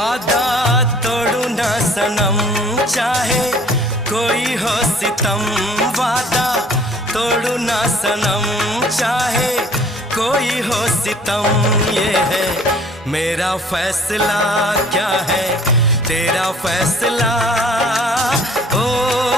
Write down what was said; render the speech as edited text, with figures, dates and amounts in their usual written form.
वादा तोड़ू ना सनम, चाहे कोई हो सितम। वादा तोड़ू ना सनम, चाहे कोई हो सितम। ये है मेरा फैसला, क्या है तेरा फैसला? ओ